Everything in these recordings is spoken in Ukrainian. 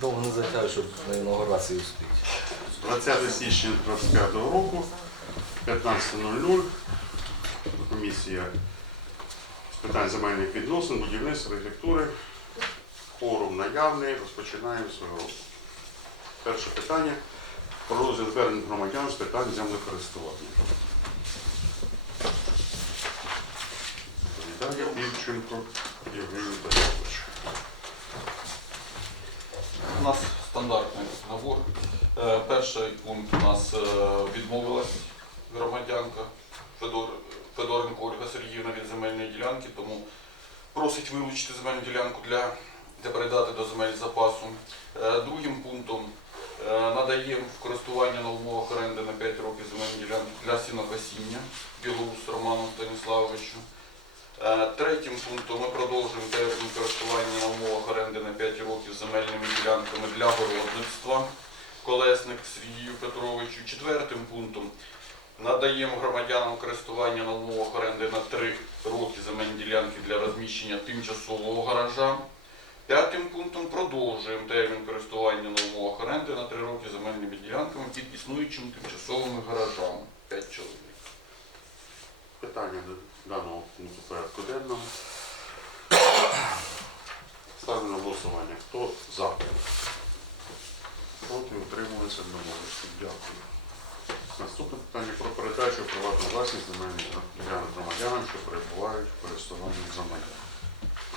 довго не затягує, щоб на інаугурацію успіти. 20 січня 25 року, 15.00. Комісія з питань земельних відносин, будівництва, архітектури. Форум наявний. Розпочинаємо свою роботу. Перше питання про розгляд звернень громадян з питань землекористування. Відповідає Івченко Євгеній Петрович. У нас стандартний набор. Е, Перший пункт у нас е, відмовилась громадянка Федор, Федоренко Ольга Сергіївна від земельної ділянки, тому просить вилучити земельну ділянку для, для передати до земель запасу. Е, Другим пунктом надаємо в користування на умовах оренди на 5 років земельні ділянки для сінокосіння Білоус Роману Станіславовичу. Е, Третім пунктом ми продовжуємо термін користування на умовах оренди на 5 років земельними ділянками для городництва Колесник Сергію Петровичу. Четвертим пунктом надаємо громадянам користування на умовах оренди на 3 роки земельні ділянки для розміщення тимчасового гаража. П'ятим пунктом продовжуємо термін користування на умовах оренди на 3 роки земельними ділянками під існуючими тимчасовими гаражами. 5 чоловік. Питання до даного пункту порядку денного. Ставлю на голосування. Хто за? Проти утримується одноголосно. Дякую. Наступне питання про передачу приватну власність земельних громадянам, що перебувають в користуванні.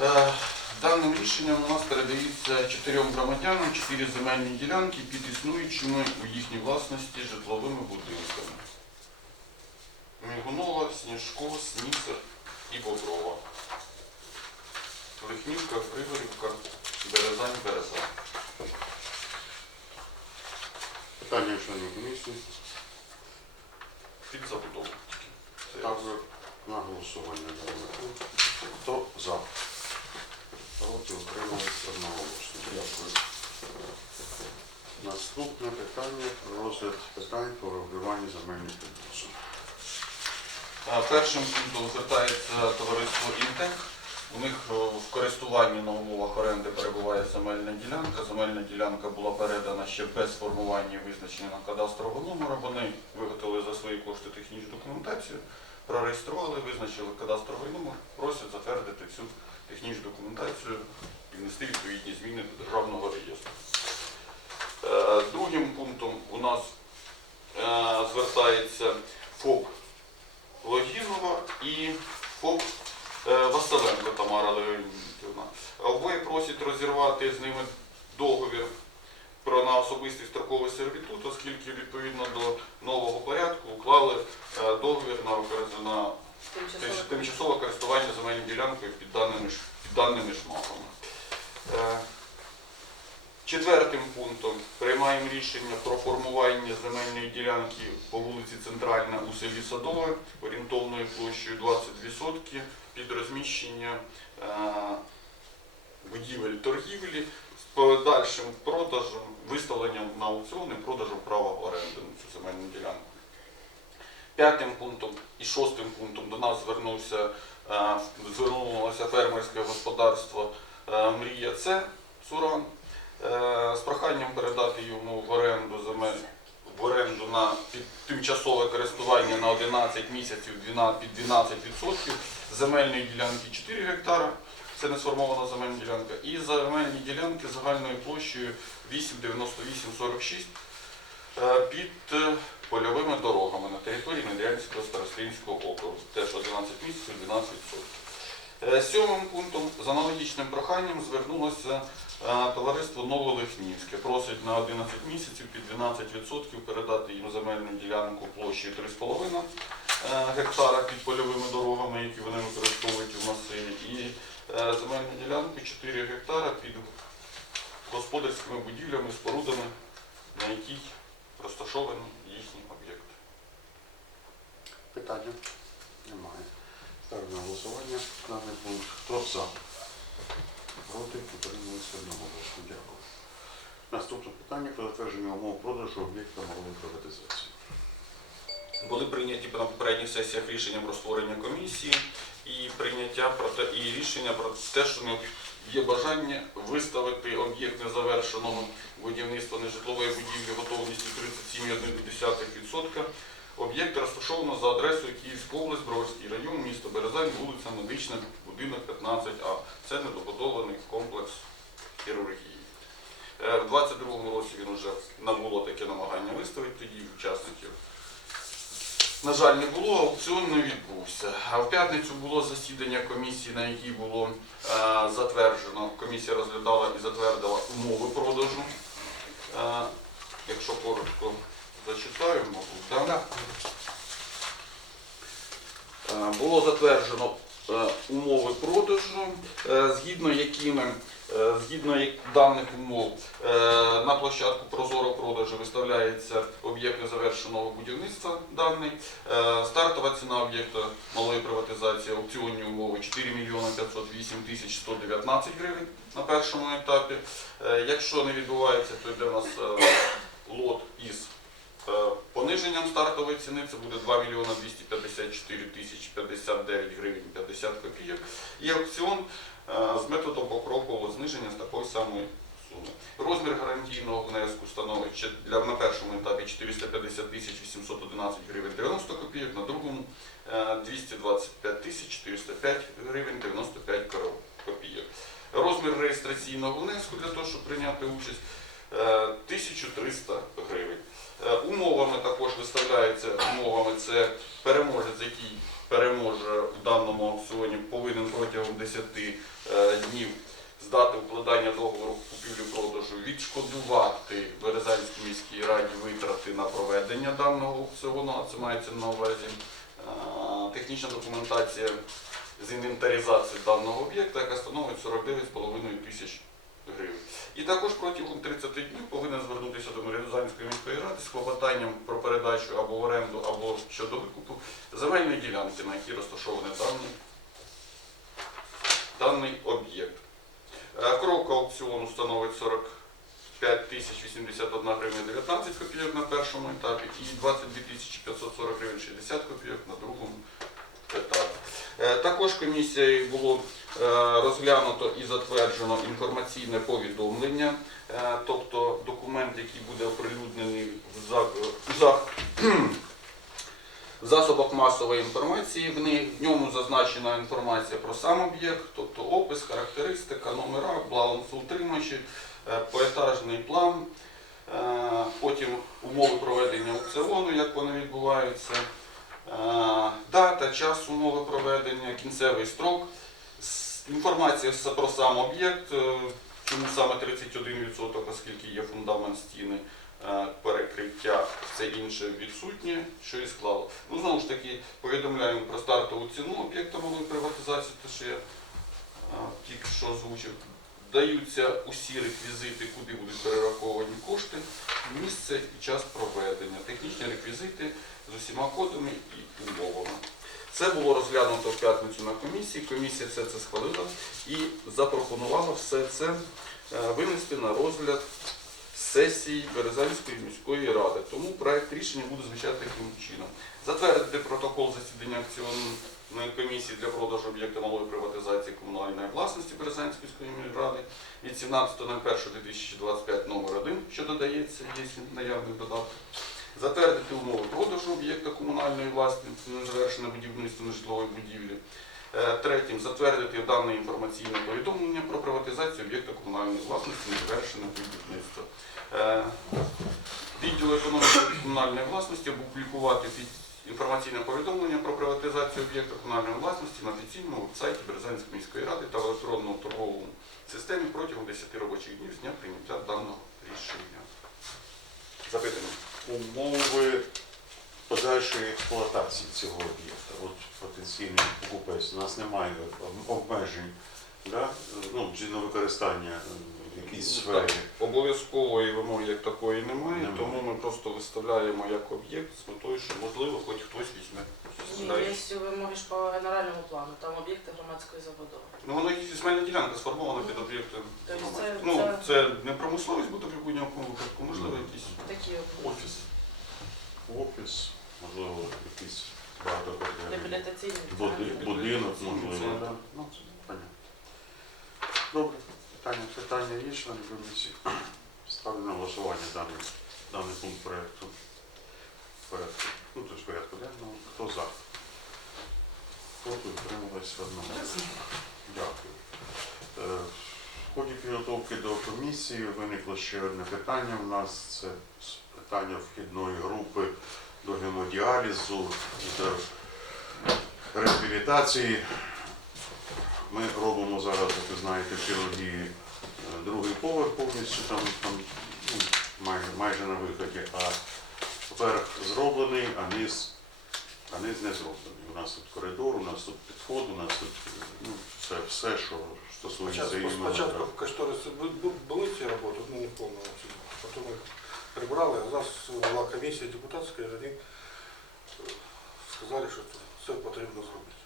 Е, Даним рішенням у нас передаються чотирьом громадянам чотири земельні ділянки під існуючими у їхній власності житловими будинками. Мігунова, Сніжко, Сніцер і Боброва. Лихнівка, Григорівка, Березань, Березань. Питання членів комісії. Під забудову. Ставлю на голосування даний. Хто за? Проти утримується одноголосно. Дякую. Наступне питання розгляд питань про регулювання земельних відносин. Першим пунктом звертається товариство Інтек. У них е, в користуванні на умовах оренди перебуває земельна ділянка. Земельна ділянка була передана ще без формування на кадастрового номера. Вони виготовили за свої кошти технічну документацію, прореєстрували, визначили кадастровий номер, просять затвердити цю технічну документацію і внести відповідні зміни до державного реєстру. Е, Другим пунктом у нас е, звертається ФОП Логінова і ФОП е, Василенко Тамара Леонідівна. Обоє просять розірвати з ними договір про на особистий строковий сервітут, оскільки відповідно до нового порядку уклали е, договір на, тимчасове користування земельною ділянкою під даними, під даними шматами. Четвертим пунктом приймаємо рішення про формування земельної ділянки по вулиці Центральна у селі Садове орієнтовною площею 22 сотки під розміщення е, будівель торгівлі з подальшим продажем, виставленням на аукціон і продажем права оренди на цю земельну ділянку. П'ятим пунктом і шостим пунктом до нас звернувся, е, звернулося фермерське господарство е, Мрія Це Суран е, з проханням передати йому в оренду земель в оренду на тимчасове користування на 11 місяців 12 під 12% земельної ділянки 4 гектара. Це не сформована земельна ділянка. І земельні ділянки загальною площею 8,9846 е, під е, польовими дорогами на території Медрянського старостинського округу. Теж 11 місяців 12%. Е, Сьомим пунктом з аналогічним проханням звернулося е, товариство Новолихнівське. Просить на 11 місяців під 12% передати їм земельну ділянку площею 3,5 е, гектара під польовими дорогами, які вони використовують у масиві, і е, земельну ділянку 4 гектара під господарськими будівлями, спорудами, на якій розташовані їхні об'єкти. Питання? Немає. Ставлю на голосування даний пункт. Хто за? Проти утримується одноголосно. Дякую. Наступне питання про затвердження умов продажу об'єкта малої приватизації. Були прийняті на попередніх сесіях рішення про створення комісії і прийняття про те, і рішення про те, що необ- є бажання виставити об'єкт незавершеного будівництва нежитлової будівлі готовністю 37,1%. Об'єкт розташовано за адресою Київська область, Броварський район, місто Березань, вулиця Медична, будинок 15А. Це недобудований комплекс хірургії. Е, В 22-му році він вже набуло таке намагання виставити тоді учасників. На жаль, не було, аукціон не відбувся. А в п'ятницю було засідання комісії, на якій було е, затверджено, комісія розглядала і затвердила умови продажу. Е, якщо коротко зачитаю, мабуть, так? Е, Було затверджено умови продажу, е, згідно якими е, згідно даних умов е, на площадку прозоро продажу виставляється об'єкт незавершеного будівництва даний. Е, Стартова ціна об'єкта малої приватизації, аукціонні умови 4 мільйони 508 тисяч 119 гривень на першому етапі. Е, Якщо не відбувається, то йде у нас е, лот із е, пониженням стартової ціни, це буде 2 мільйони 254 тисячі 59 гривень 50 копійок. І аукціон е, з методом покрокового зниження з такої самої суми. Розмір гарантійного внеску становить для, на першому етапі 450 тисяч 811 гривень 90 копійок, на другому е, 225 тисяч 405 гривень 95 копійок. Розмір реєстраційного внеску для того, щоб прийняти участь е, 1300 гривень. Е, Умовами також виставляється умовами це переможець, який переможе у даному аукціоні, повинен протягом 10 е, днів з дати укладання договору купівлі-продажу відшкодувати Березанській міській раді витрати на проведення даного аукціону, а це мається на увазі е, технічна документація з інвентаризації даного об'єкта, яка становить 49,5 тисяч гривень. І також протягом 30 днів повинен звернутися до Березанської міської ради з клопотанням про передачу або в оренду, або щодо викупу земельної ділянки, на якій розташований даний, даний об'єкт. Е, Крок аукціону становить 45 тисяч 81 гривня 19 копійок на першому етапі і 22 тисячі 540 гривень 60 копійок на другому Е, Також комісією було е, розглянуто і затверджено інформаційне повідомлення, е, тобто документ, який буде оприлюднений в за- в за- в засобах масової інформації. В ньому зазначена інформація про сам об'єкт, тобто опис, характеристика, номера, балансоутримачі, е, поетажний план, потім умови проведення аукціону, як вони відбуваються, дата, час умови проведення, кінцевий строк, інформація про сам об'єкт, е, чому саме 31%, оскільки є фундамент стіни, е, перекриття, все інше відсутнє, що і склало. Ну, знову ж таки, повідомляємо про стартову ціну об'єкта малої приватизації, те, що я е, тільки що озвучив. Даються усі реквізити, куди будуть перераховані кошти, місце і час проведення, технічні реквізити з усіма кодами і умовами. Це було розглянуто в п'ятницю на комісії. Комісія все це схвалила і запропонувала все це е, винести на розгляд сесії Березанської міської ради. Тому проект рішення буде звучати таким чином. Затвердити протокол засідання акціонної комісії для продажу об'єкта малої приватизації комунальної власності Березанської міської від 17.01.2025 номер 1, що додається, є наявний додаток. Затвердити умови продажу об'єкта комунальної власності незавершене будівництво нежитлової будівлі. Е, Третім, затвердити дане інформаційне повідомлення про приватизацію об'єкта комунальної власності незавершене будівництво. Е, Відділу економіки комунальної власності опублікувати під інформаційне повідомлення про приватизацію об'єкта комунальної власності на офіційному вебсайті Березанської міської ради та в електронному торговому системі протягом 10 робочих днів з дня прийняття даного рішення. Запитання. Умови подальшої експлуатації цього об'єкта. От потенційний покупець. У нас немає обмежень да? ну, на використання якійсь сфері. Обов'язкової вимоги як такої немає, Немає. тому ми просто виставляємо як об'єкт з метою, що можливо хоч хтось візьме. Ні, є вимоги ж по генеральному плану, там об'єкти громадської забудови. Ну воно і земельна ділянка сформована під об'єкти. Тобто це- Ну, це- це не промисловість буде в будь-якому випадку, можливо, якийсь Такі офіс. Офіс, можливо, якийсь багатоквартирний реабілітаційні буди- будинок, Ну, це- да. Ну, це понятно. Добре. Питання, питання є, члени комісії? Ставлю на голосування даний, даний пункт проєкту. Порядку. Ну, тобто порядку денного. Хто за? Проти утрималось одного. Дякую. Е, В ході підготовки до комісії виникло ще одне питання. У нас це питання вхідної групи до гемодіалізу, до реабілітації. Ми робимо зараз, як ви знаєте, в хірургії другий поверх повністю там, там ну, майже, майже на виході, а верх зроблений, а низ, а низ не зроблений. У нас тут коридор, у нас тут підход, у нас тут ну, все, все, що стосується Спочатку, іменно. спочатку кошториси бу- бу- були ці роботи, ну не повно. Потім їх прибрали, а зараз була комісія депутатська, і вони е, сказали, що це все потрібно зробити.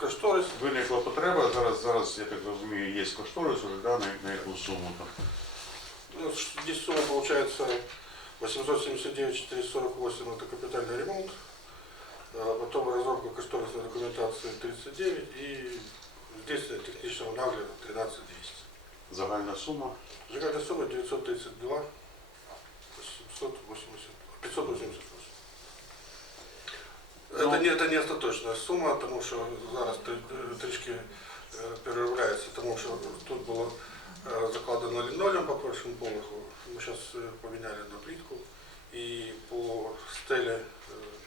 Кошторис. Виникла потреба, зараз, зараз, я так розумію, є кошторис уже, да, на, на яку суму там. Ну, Здесь сумма получается 879 448 это капитальный ремонт, а потом разработка кошторисной документации 39 и здесь технического нагляда 13 200. Загальна сума Загальная сумма 932 880, 588. Ну. Это, не, это не остаточная сума, тому що зараз трішки е, переробляється, тому що тут було е, закладено лінолеум по першому поверху, ми зараз поміняли на плитку, і по стелі е,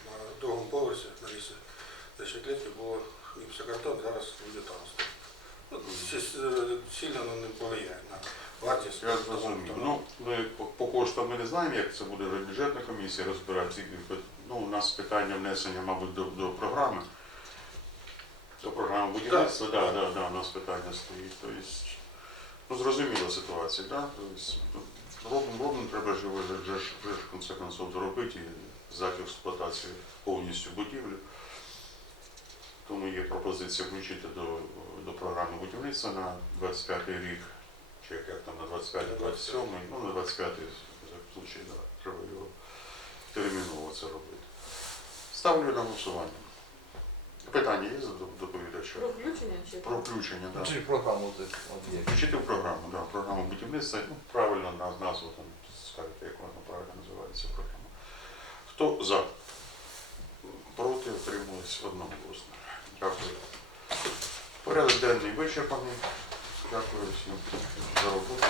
на другому поверсі на лісі деші клітки було гіпсокартон, зараз буде там. Ну, е, сильно не повлияє на вартість. Я зрозумів. Ну, ми по, коштам ми не знаємо, як це буде бюджетна комісія розбиратися. Ну, у нас питання внесення, мабуть, до, до програми. До програми будівництва, так, да, да, да, у нас питання стоїть. Тобто, ну, зрозуміла ситуація, да? Тобто, робимо, робимо, треба ж його вже, ж, вже ж в конце концов доробити і здати в експлуатацію повністю будівлю. Тому є пропозиція включити до, до програми будівництва на 25 рік, чи як як там на 25-27, ну на 25 случай, да, треба його терміново це робити. Ставлю на голосування. Питання є до доповідача? Про включення чи Про включення, так. Чи програму ти? Включити в програму, да, програму будівництва, ну, правильно на- назву там скажете, як вона правильно називається програма. Хто за? Проти отрималось одноголосно. Дякую. Порядок денний вичерпаний. Дякую всім за роботу.